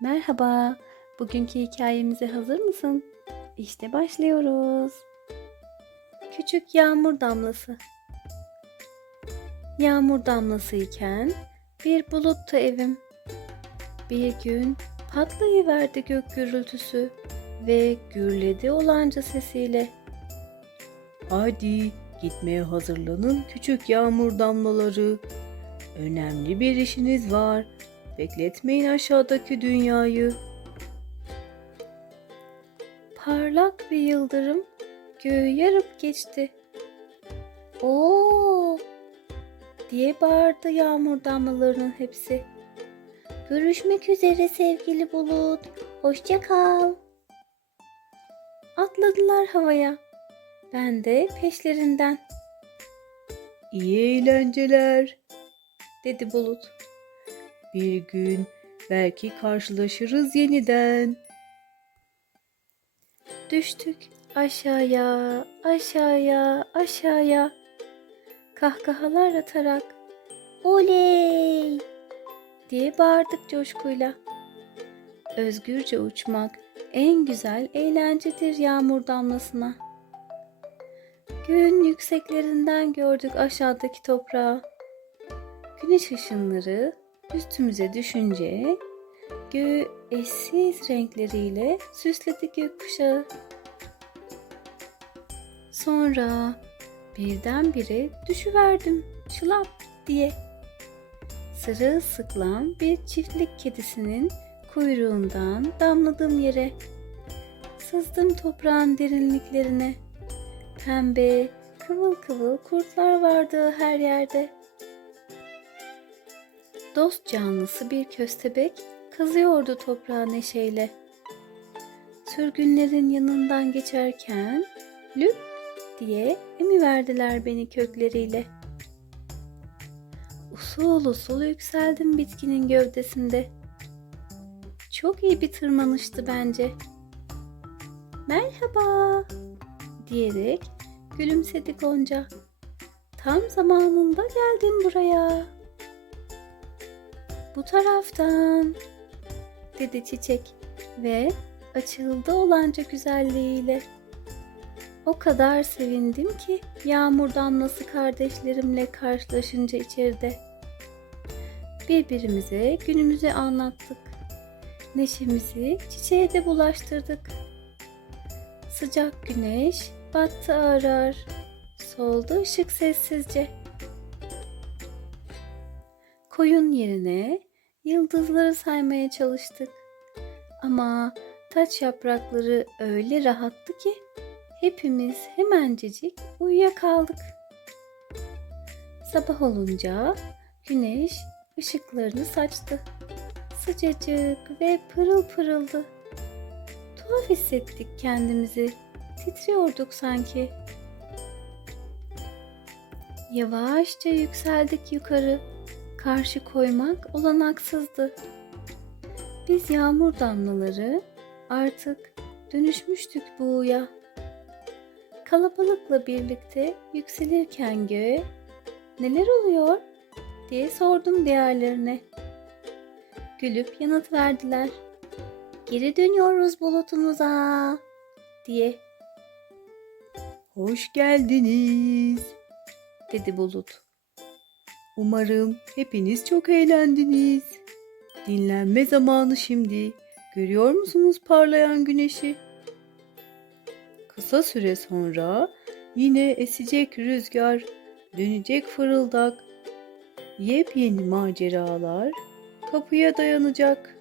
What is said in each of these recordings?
Merhaba, bugünkü hikayemize hazır mısın? İşte başlıyoruz. Küçük yağmur damlası. Yağmur damlası iken bir buluttu evim. Bir gün patlayıverdi gök gürültüsü ve gürledi olanca sesiyle. Hadi gitmeye hazırlanın küçük yağmur damlaları. Önemli bir işiniz var. Bekletmeyin aşağıdaki dünyayı. Parlak bir yıldırım göğü yarıp geçti. Oo! diye bağırdı yağmur damlalarının hepsi. Görüşmek üzere sevgili bulut. Hoşça kal. Atladılar havaya. Ben de peşlerinden İyi eğlenceler. dedi bulut. Bir gün belki karşılaşırız yeniden. Düştük aşağıya, aşağıya, aşağıya. Kahkahalar atarak oley diye bağırdık coşkuyla. Özgürce uçmak en güzel eğlencedir yağmur damlasına. Göğün yükseklerinden gördük aşağıdaki toprağı. Güneş ışınları üstümüze düşünce göğü eşsiz renkleriyle süsledi gökkuşağı. Sonra birdenbire düşüverdim çılap diye. Sırılsıklam bir çiftlik kedisinin kuyruğundan damladım yere. Sızdım toprağın derinliklerine. Pembe, kıvıl kıvıl kurtlar vardı her yerde. Dost canlısı bir köstebek kazıyordu toprağı neşeyle. Sürgünlerin yanından geçerken lüp diye emiverdiler beni kökleriyle. Usul usul yükseldim bitkinin gövdesinde. Çok iyi bir tırmanıştı bence. Merhaba diyerek gülümsedi Gonca. Tam zamanında geldin buraya. Bu taraftan dedi çiçek ve açıldı olanca güzelliğiyle. O kadar sevindim ki yağmur damlası kardeşlerimle karşılaşınca içeride. Birbirimize günümüzü anlattık. Neşemizi çiçeğe de bulaştırdık. Sıcak güneş battı arar. Soldu ışık sessizce. Koyun yerine yıldızları saymaya çalıştık. Ama taç yaprakları öyle rahattı ki hepimiz hemencecik uyuyakaldık. Sabah olunca güneş ışıklarını saçtı. Sıcacık ve pırıl pırıldı. Tuhaf hissettik kendimizi. Titriyorduk sanki. Yavaşça yükseldik yukarı. Karşı koymak olanaksızdı. Biz yağmur damlaları artık dönüşmüştük buğuya. Kalabalıkla birlikte yükselirken göğe neler oluyor diye sordum diğerlerine. Gülüp yanıt verdiler. Geri dönüyoruz bulutumuza diye Hoş geldiniz. dedi bulut. Umarım hepiniz çok eğlendiniz. Dinlenme zamanı şimdi. Görüyor musunuz parlayan güneşi? Kısa süre sonra yine esecek rüzgar, dönecek fırıldak. Yepyeni maceralar kapıya dayanacak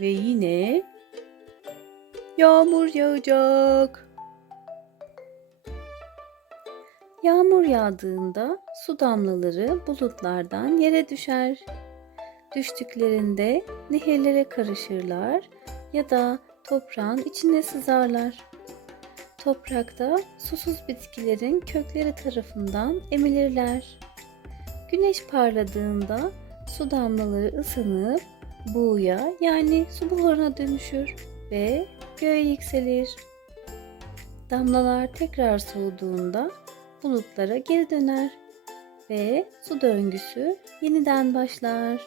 ve yine yağmur yağacak. Yağmur yağdığında su damlaları bulutlardan yere düşer. Düştüklerinde nehirlere karışırlar ya da toprağın içine sızarlar. Toprakta susuz bitkilerin kökleri tarafından emilirler. Güneş parladığında su damlaları ısınıp buğuya yani su buharına dönüşür ve göğe yükselir. Damlalar tekrar soğuduğunda bulutlara geri döner ve su döngüsü yeniden başlar.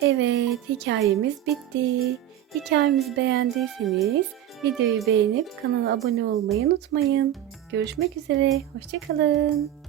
Evet, hikayemiz bitti. Hikayemizi beğendiyseniz videoyu beğenip kanala abone olmayı unutmayın. Görüşmek üzere, hoşçakalın.